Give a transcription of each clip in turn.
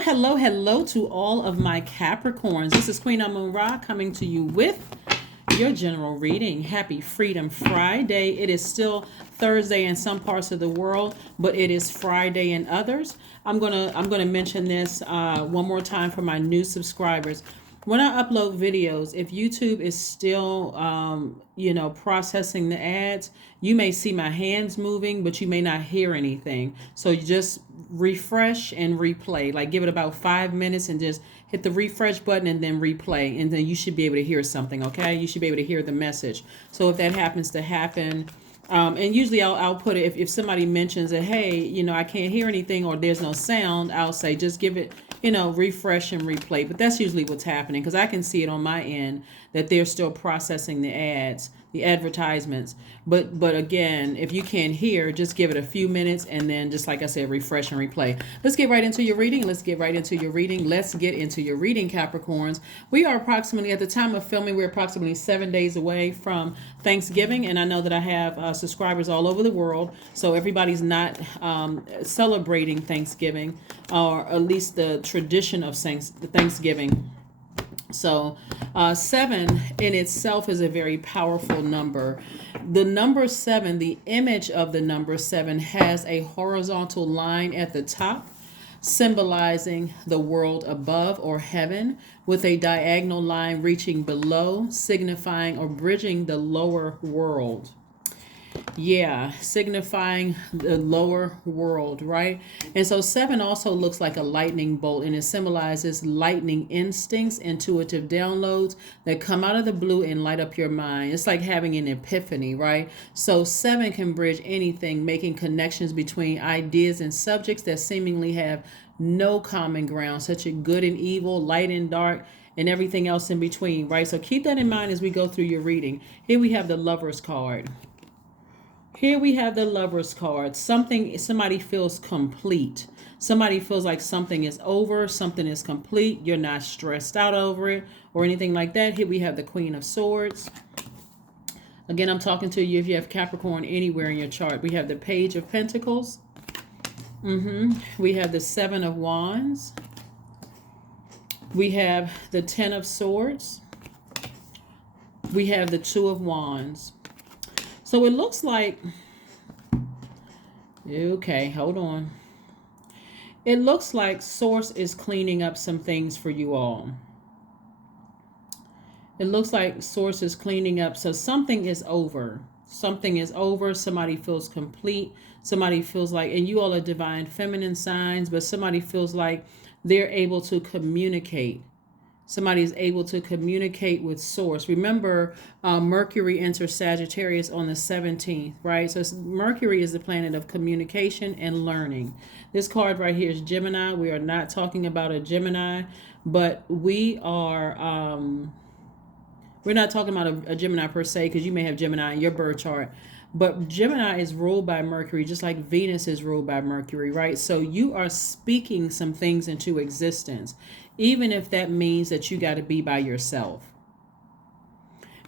Hello to all of my Capricorns. This is Queen Amun Ra coming to you with your general reading. Happy Freedom Friday. It is still Thursday in some parts of the world, but it is Friday in others. I'm gonna mention this one more time for my new subscribers. When I upload videos, if YouTube is still, processing the ads, you may see my hands moving, but you may not hear anything. So you just refresh and replay. Like give it about 5 minutes and just hit the refresh button and then replay. And then you should be able to hear something, okay? You should be able to hear the message. So if that happens to happen, and usually I'll put it, if somebody mentions that, hey, I can't hear anything or there's no sound, I'll say just give it, refresh and replay. But that's usually what's happening because I can see it on my end that they're still processing the ads, the advertisements. But again, if you can't hear, just give it a few minutes and then just like I said, refresh and replay. Let's get right into your reading. Let's get into your reading, Capricorns. We are approximately, at the time of filming, we're approximately 7 days away from Thanksgiving. And I know that I have subscribers all over the world. So everybody's not celebrating Thanksgiving, or at least the tradition of Thanksgiving. So 7 in itself is a very powerful number. The number 7, the image of the number 7 has a horizontal line at the top, symbolizing the world above or heaven, with a diagonal line reaching below, signifying or bridging the lower world. Yeah, signifying the lower world, right? And so 7 also looks like a lightning bolt, and it symbolizes lightning instincts, intuitive downloads that come out of the blue and light up your mind. It's like having an epiphany, right? So 7 can bridge anything, making connections between ideas and subjects that seemingly have no common ground, such as good and evil, light and dark, and everything else in between, right? So keep that in mind as we go through your reading. Here we have the Lover's card. Somebody feels complete. Somebody feels like something is over, something is complete. You're not stressed out over it or anything like that. Here we have the Queen of Swords. Again, I'm talking to you if you have Capricorn anywhere in your chart. We have the Page of Pentacles. We have the 7 of Wands. We have the 10 of Swords. We have the 2 of Wands. So it looks like, okay, hold on. It looks like Source is cleaning up some things for you all. It looks like Source is cleaning up. So something is over. Something is over. Somebody feels complete. Somebody feels like, and you all are divine feminine signs, but somebody feels like they're able to communicate. Somebody is able to communicate with Source. Remember, Mercury enters Sagittarius on the 17th, right? So Mercury is the planet of communication and learning. This card right here is Gemini. We are not talking about a Gemini, but we are, we're not talking about a Gemini per se, because you may have Gemini in your birth chart. But Gemini is ruled by Mercury, just like Venus is ruled by Mercury, right? So you are speaking some things into existence, even if that means that you got to be by yourself.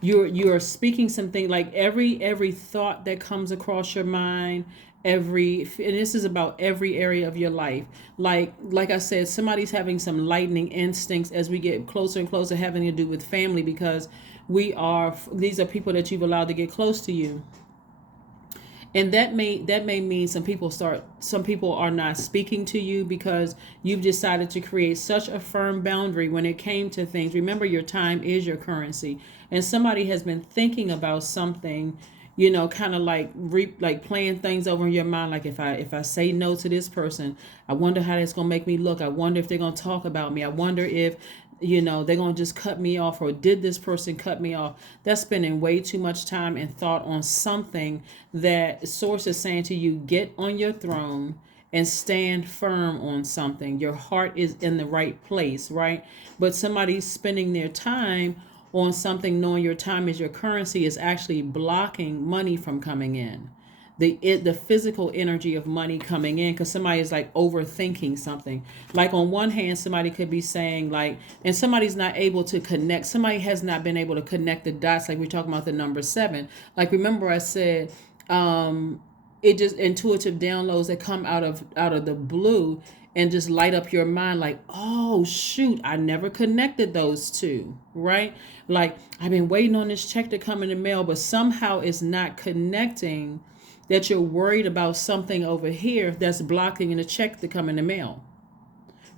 You're speaking something, like every thought that comes across your mind, and this is about every area of your life. Like I said, somebody's having some lightning instincts as we get closer and closer, having to do with family, because these are people that you've allowed to get close to you. And that may mean some people are not speaking to you because you've decided to create such a firm boundary when it came to things. Remember, your time is your currency. And somebody has been thinking about something, kind of like playing things over in your mind. Like if I say no to this person, I wonder how that's going to make me look. I wonder if they're going to talk about me. I wonder if they're going to just cut me off, or did this person cut me off? That's spending way too much time and thought on something that Source is saying to you, get on your throne and stand firm on something. Your heart is in the right place, right? But somebody's spending their time on something, knowing your time is your currency, is actually blocking money from coming in. The physical energy of money coming in, because somebody is like overthinking something. Like on one hand, somebody could be saying and somebody's not able to connect. Somebody has not been able to connect the dots, like we're talking about the number 7. Like remember I said, it just intuitive downloads that come out of the blue. and just light up your mind like, oh, shoot, I never connected those two, right? Like, I've been waiting on this check to come in the mail, but somehow it's not connecting, that you're worried about something over here that's blocking the check to come in the mail.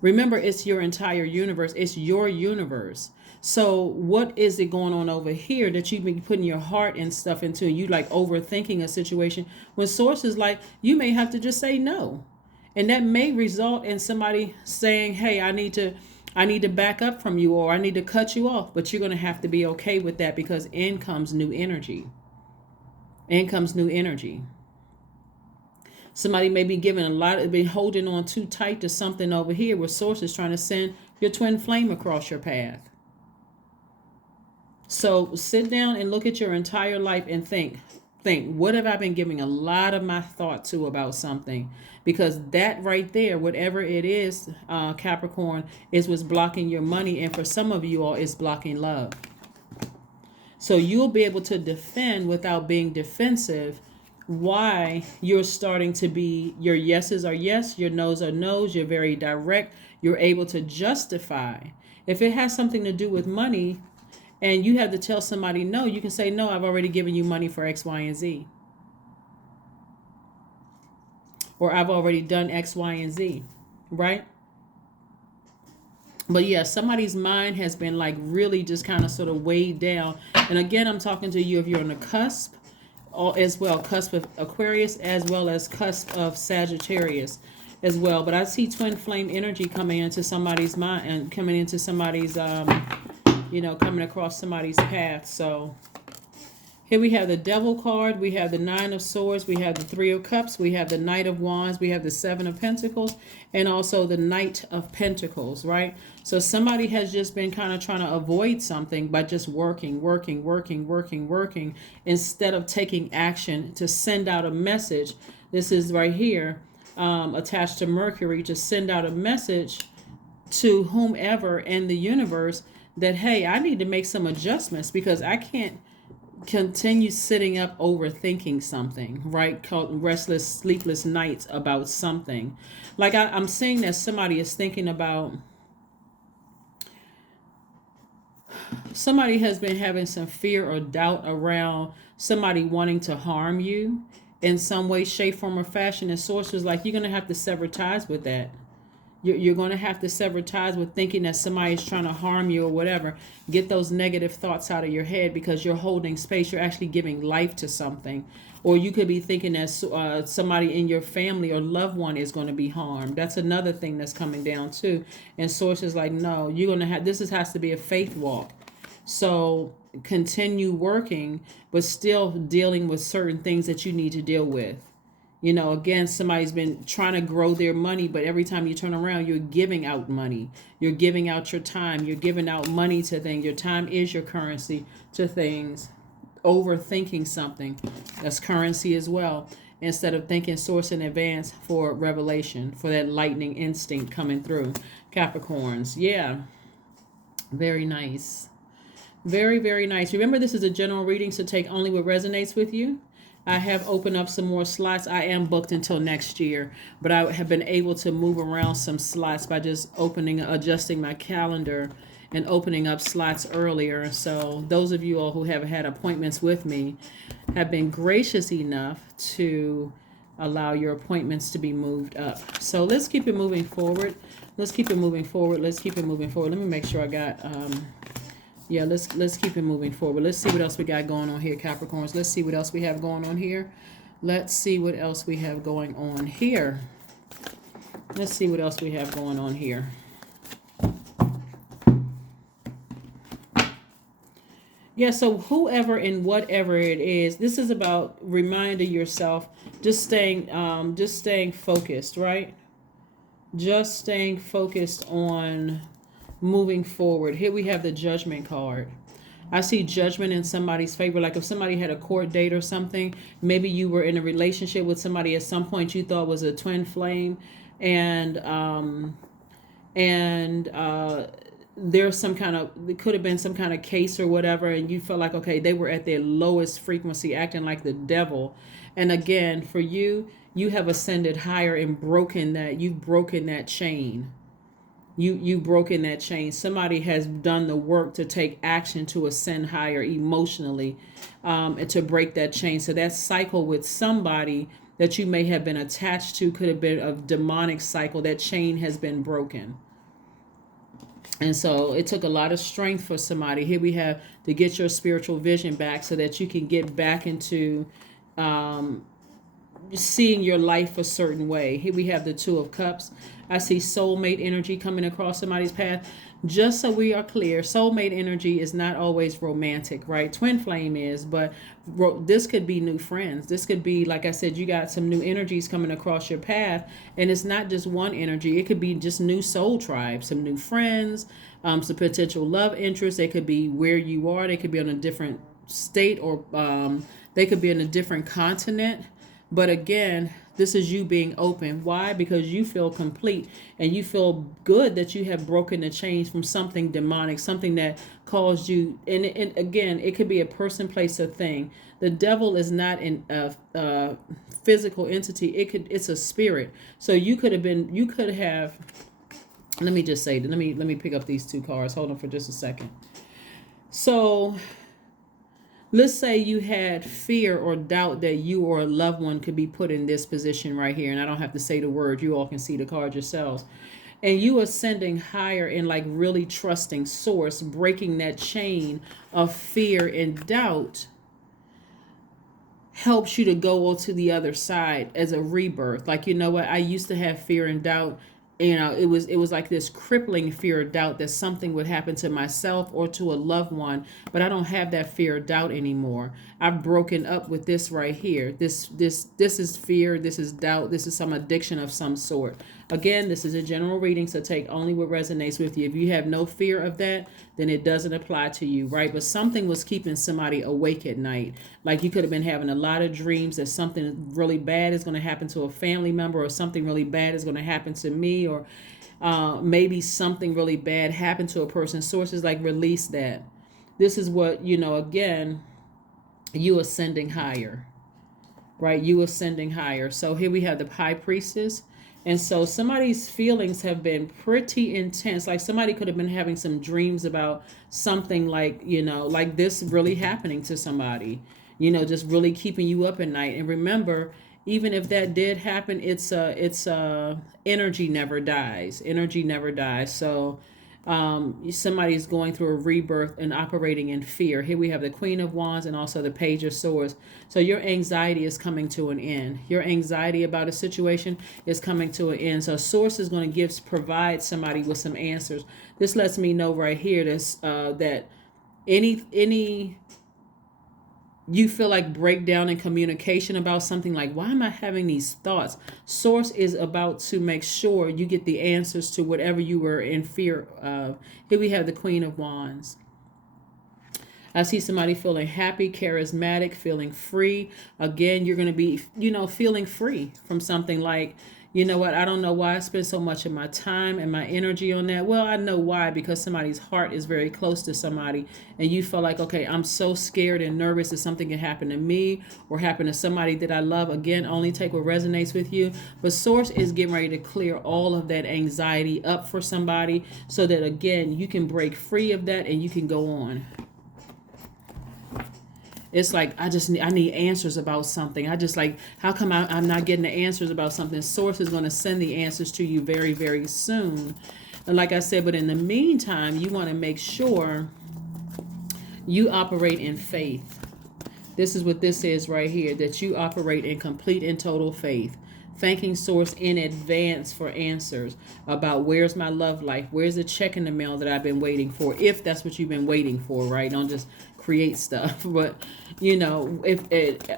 Remember, it's your entire universe. It's your universe. So what is it going on over here that you've been putting your heart and stuff into, and you like overthinking a situation, when source is like, you may have to just say no. And that may result in somebody saying, hey, I need to back up from you, or I need to cut you off. But you're going to have to be okay with that, because in comes new energy. In comes new energy. Somebody may be giving a lot, been holding on too tight to something over here, where source is trying to send your twin flame across your path. So sit down and look at your entire life and think, what have I been giving a lot of my thought to about something? Because that right there, whatever it is, Capricorn, is what's blocking your money. And for some of you all, it's blocking love. So you'll be able to defend without being defensive why you're starting to be, your yeses are yes, your nos are nos, you're very direct, you're able to justify. If it has something to do with money and you have to tell somebody no, you can say, no, I've already given you money for X, Y, and Z. Or I've already done X, Y, and Z, right? But yeah, somebody's mind has been like really just kind of sort of weighed down. And again, I'm talking to you if you're on the cusp, or as well, cusp of Aquarius, as well as cusp of Sagittarius as well. But I see twin flame energy coming into somebody's mind and coming into somebody's, coming across somebody's path. So here we have the Devil card, we have the Nine of Swords, we have the Three of Cups, we have the Knight of Wands, we have the Seven of Pentacles, and also the Knight of Pentacles, right? So somebody has just been kind of trying to avoid something by just working, instead of taking action to send out a message. This is right here, attached to Mercury, to send out a message to whomever in the universe that, hey, I need to make some adjustments, because I can't continue sitting up overthinking something, right? Called restless, sleepless nights about something. Like I'm seeing that somebody is thinking about, somebody has been having some fear or doubt around somebody wanting to harm you in some way, shape, form, or fashion. And source was like, you're going to have to sever ties with that. You're going to have to sever ties with thinking that somebody's trying to harm you or whatever. Get those negative thoughts out of your head, because you're holding space. You're actually giving life to something. Or you could be thinking that somebody in your family or loved one is going to be harmed. That's another thing that's coming down too. And source is like, no, you're going to have, has to be a faith walk. So continue working, but still dealing with certain things that you need to deal with. Again, somebody's been trying to grow their money, but every time you turn around, you're giving out money. You're giving out your time. You're giving out money to things. Your time is your currency to things. Overthinking something, that's currency as well. Instead of thinking source in advance for revelation, for that lightning instinct coming through. Capricorns, yeah. Very nice. Very, very nice. Remember, this is a general reading, so take only what resonates with you. I have opened up some more slots. I am booked until next year, but I have been able to move around some slots by just adjusting my calendar and opening up slots earlier. So those of you all who have had appointments with me have been gracious enough to allow your appointments to be moved up. So let's keep it moving forward. Let me make sure I got... Yeah, let's keep it moving forward. Let's see what else we got going on here, Capricorns. Let's see what else we have going on here. Yeah, so whoever and whatever it is, this is about reminding yourself, just staying focused, right? Just staying focused on moving forward. Here we have the Judgment card. I see judgment in somebody's favor. Like if somebody had a court date or something, maybe you were in a relationship with somebody at some point you thought was a twin flame, and there's some kind of, it could have been some kind of case or whatever, and you felt like, okay, they were at their lowest frequency, acting like the devil. And again, for you, you have ascended higher and broken that. You've broken that chain. You've broken that chain. Somebody has done the work to take action to ascend higher emotionally, and to break that chain. So that cycle with somebody that you may have been attached to could have been a demonic cycle. That chain has been broken. And so it took a lot of strength for somebody. Here we have to get your spiritual vision back so that you can get back into seeing your life a certain way. Here we have the Two of Cups. I see soulmate energy coming across somebody's path. Just so we are clear, soulmate energy is not always romantic, right? Twin flame is, but this could be new friends. This could be, like I said, you got some new energies coming across your path, and it's not just one energy. It could be just new soul tribes, some new friends, some potential love interests. They could be where you are. They could be on a different state, or they could be in a different continent. But again, this is you being open. Why? Because you feel complete and you feel good that you have broken the chains from something demonic, something that caused you. And again, it could be a person, place, or thing. The devil is not a physical entity. It's a spirit. So you could have. Let me just say, let me pick up these two cards. Hold on for just a second. So let's say you had fear or doubt that you or a loved one could be put in this position right here. And I don't have to say the word. You all can see the card yourselves. And you ascending higher and like really trusting source, breaking that chain of fear and doubt helps you to go to the other side as a rebirth. Like, you know what? I used to have fear and doubt. You know, it was like this crippling fear or doubt that something would happen to myself or to a loved one, but I don't have that fear or doubt anymore. I've broken up with this right here. This is fear, this is doubt, this is some addiction of some sort. Again, this is a general reading, so take only what resonates with you. If you have no fear of that, then it doesn't apply to you, right? But something was keeping somebody awake at night. Like you could have been having a lot of dreams that something really bad is going to happen to a family member, or something really bad is going to happen to me, or maybe something really bad happened to a person. Sources like release that. This is what, you know, again, you ascending higher, right? You ascending higher. So here we have the High Priestess. And so somebody's feelings have been pretty intense. Like somebody could have been having some dreams about something like, you know, like this really happening to somebody, you know, just really keeping you up at night. And remember, even if that did happen, it's energy never dies. Energy never dies. So somebody's going through a rebirth and operating in fear. Here we have the Queen of Wands and also the Page of Swords. So your anxiety is coming to an end. Your anxiety about a situation is coming to an end. So Source is going to provide somebody with some answers. This lets me know right here that any you feel like breakdown in communication about something, like, why am I having these thoughts? Source is about to make sure you get the answers to whatever you were in fear of. Here we have the Queen of Wands. I see somebody feeling happy, charismatic, feeling free. Again, you're going to be, you know, feeling free from something like, you know what, I don't know why I spend so much of my time and my energy on that. Well, I know why, because somebody's heart is very close to somebody, and you feel like, okay, I'm so scared and nervous that something can happen to me or happen to somebody that I love. Again, only take what resonates with you. But Source is getting ready to clear all of that anxiety up for somebody so that, again, you can break free of that and you can go on. It's like, I need answers about something. I just like, how come I'm not getting the answers about something? Source is going to send the answers to you very, very soon. And like I said, but in the meantime, you want to make sure you operate in faith. This is what this is right here, that you operate in complete and total faith. Thanking Source in advance for answers about where's my love life, where's the check in the mail that I've been waiting for, if that's what you've been waiting for, right? Don't just create stuff, but you know, if it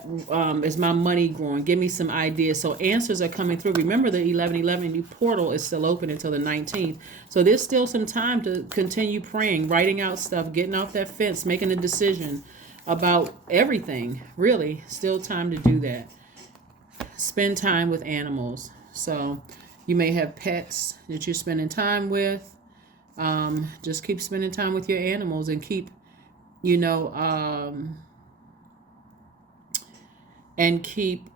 is my money growing, give me some ideas. So answers are coming through. Remember, the 1111 new portal is still open until the 19th, so there's still some time to continue praying, writing out stuff, getting off that fence, making a decision about everything. Really, still time to do that. Spend time with animals. So you may have pets that you're spending time with. Just keep spending time with your animals and keep, you know,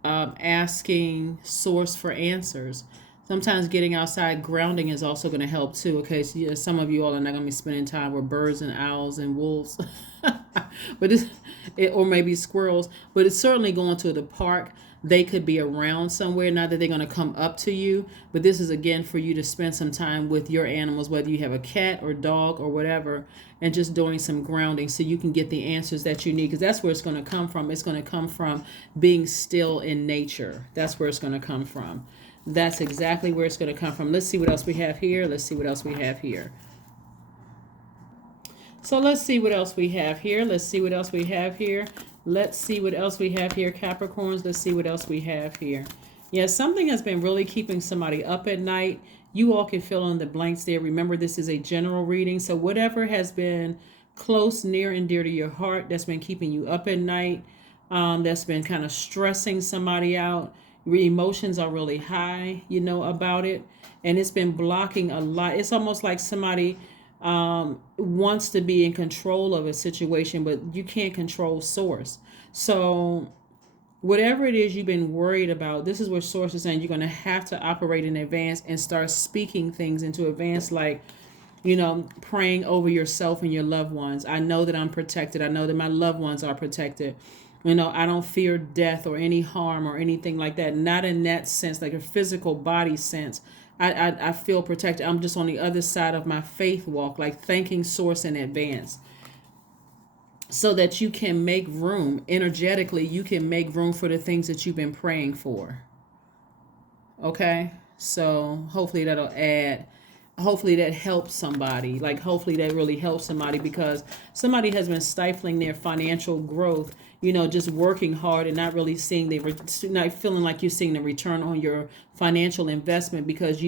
asking source for answers. Sometimes getting outside, grounding is also going to help too. Okay, so yeah, some of you all are not going to be spending time with birds and owls and wolves, but or maybe squirrels. But it's certainly going to the park. They could be around somewhere. Not that they're going to come up to you, but this is again for you to spend some time with your animals, whether you have a cat or dog or whatever, and just doing some grounding so you can get the answers that you need. Because that's where it's going to come from. It's going to come from being still in nature. That's where it's going to come from. That's exactly where it's going to come from. Let's see what else we have here. Let's see what else we have here. So let's see what else we have here. Let's see what else we have here. Let's see what else we have here, Capricorns. Let's see what else we have here. Yeah, something has been really keeping somebody up at night. You all can fill in the blanks there. Remember, this is a general reading. So whatever has been close, near, and dear to your heart that's been keeping you up at night, that's been kind of stressing somebody out. Your emotions are really high, about it. And it's been blocking a lot. It's almost like somebody wants to be in control of a situation, but you can't control source. So whatever it is you've been worried about, this is where source is saying you're going to have to operate in advance and start speaking things into advance, like, praying over yourself and your loved ones. I know that I'm protected. I know that my loved ones are protected. I don't fear death or any harm or anything like that. Not in that sense, like a physical body sense. I feel protected. I'm just on the other side of my faith walk, like thanking source in advance, so that you can make room energetically. You can make room for the things that you've been praying for. Okay, so hopefully that helps somebody. Like, hopefully that really helps somebody, because somebody has been stifling their financial growth, just working hard and not really seeing not feeling like you're seeing the return on your financial investment, because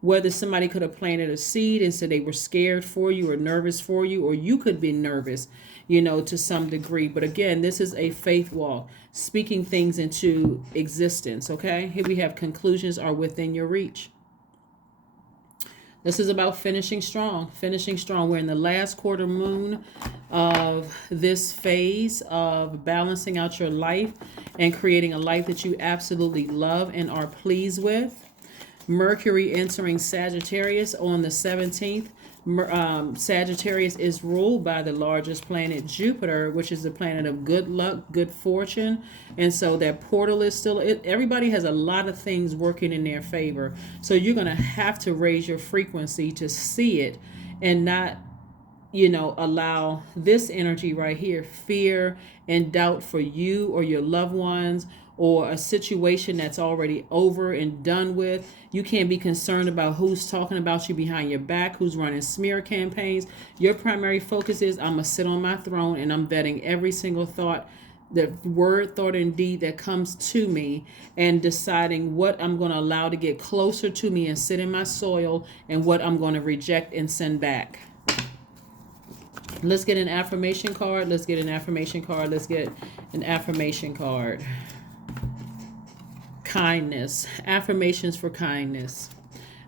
whether somebody could have planted a seed and said they were scared for you or nervous for you, or you could be nervous, to some degree. But again, this is a faith walk, speaking things into existence. Okay, here we have conclusions are within your reach. This is about finishing strong, We're in the last quarter moon of this phase of balancing out your life and creating a life that you absolutely love and are pleased with. Mercury entering Sagittarius on the 17th. Sagittarius is ruled by the largest planet, Jupiter, which is the planet of good luck, good fortune. And so that portal is still, everybody has a lot of things working in their favor. So you're going to have to raise your frequency to see it and not, allow this energy right here, fear and doubt for you or your loved ones, or a situation that's already over and done with. You can't be concerned about who's talking about you behind your back, who's running smear campaigns. Your primary focus is, I'm going to sit on my throne and I'm vetting every single thought, the word, thought, and deed that comes to me, and deciding what I'm going to allow to get closer to me and sit in my soil, and what I'm going to reject and send back. Let's get an affirmation card. Let's get an affirmation card. Kindness. Affirmations for kindness.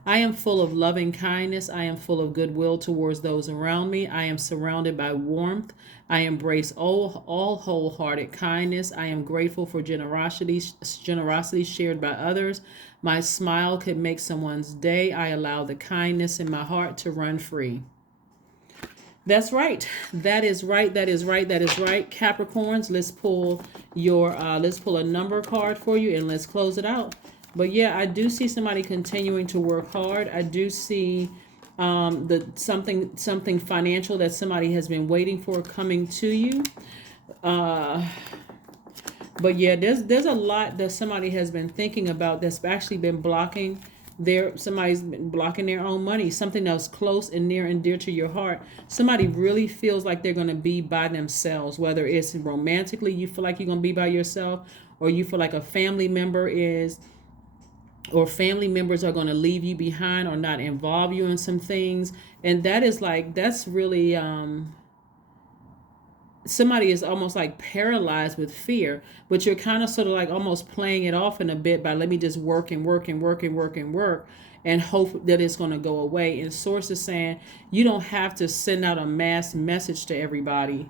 I am full of loving kindness. I am full of goodwill towards those around me. I am surrounded by warmth. I embrace all wholehearted kindness. I am grateful for generosity shared by others. My smile could make someone's day. I allow the kindness in my heart to run free. That's right. That is right. Capricorns, let's pull a number card for you and let's close it out. But yeah, I do see somebody continuing to work hard. I do see something financial that somebody has been waiting for coming to you. But yeah, there's a lot that somebody has been thinking about that's actually been blocking somebody's been blocking their own money, something that's close and near and dear to your heart. Somebody really feels like they're going to be by themselves, whether it's romantically, you feel like you're going to be by yourself, or you feel like a family member is, or family members are going to leave you behind or not involve you in some things. And that's really, somebody is almost like paralyzed with fear, but you're kind of sort of like almost playing it off in a bit by, let me just work and work and work and work and work. and hope that it's going to go away. And Source is saying you don't have to send out a mass message to everybody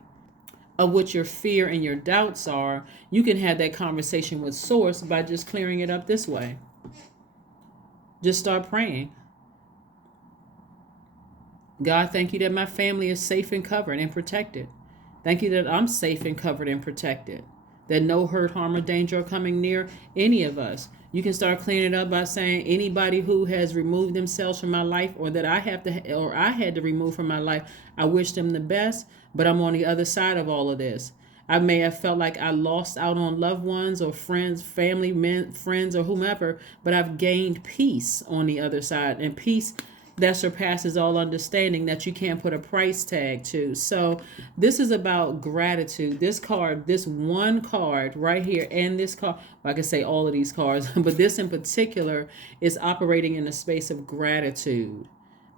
of what your fear and your doubts are. You can have that conversation with Source by just clearing it up this way. Just start praying. God, thank you that my family is safe and covered and protected. Thank you that I'm safe and covered and protected. That no hurt, harm, or danger are coming near any of us. You can start cleaning it up by saying anybody who has removed themselves from my life, or that I had to remove from my life, I wish them the best, but I'm on the other side of all of this. I may have felt like I lost out on loved ones or friends, family, friends, or whomever, but I've gained peace on the other side, and peace that surpasses all understanding that you can't put a price tag to. So this is about gratitude. This card, this one card right here, and this card, well, I can say all of these cards, but this in particular is operating in a space of gratitude.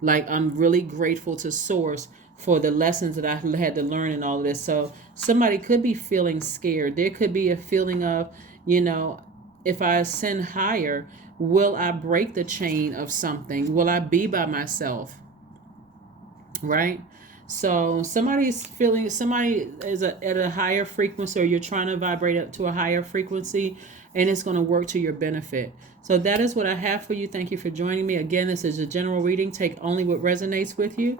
Like, I'm really grateful to Source for the lessons that I had to learn in all of this. So somebody could be feeling scared. There could be a feeling of, if I ascend higher, will I break the chain of something? Will I be by myself? Right? So somebody is at a higher frequency, or you're trying to vibrate up to a higher frequency, and it's going to work to your benefit. So that is what I have for you. Thank you for joining me. Again, this is a general reading. Take only what resonates with you.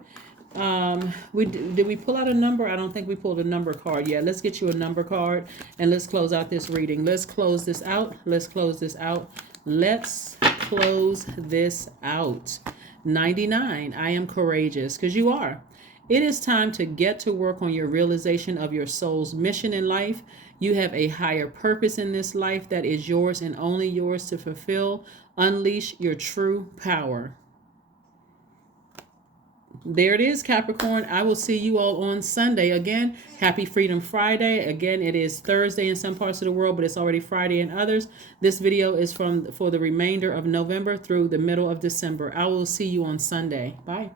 Did we pull out a number? I don't think we pulled a number card yet. Let's get you a number card, and let's close out this reading. Let's close this out. Let's close this out. Let's close this out. 99. I am courageous, because you are. It is time to get to work on your realization of your soul's mission in life. You have a higher purpose in this life that is yours and only yours to fulfill. Unleash your true power. There it is, Capricorn. I will see you all on Sunday. Again, happy Freedom Friday. Again, it is Thursday in some parts of the world, but it's already Friday in others. This video is for the remainder of November through the middle of December. I will see you on Sunday. Bye.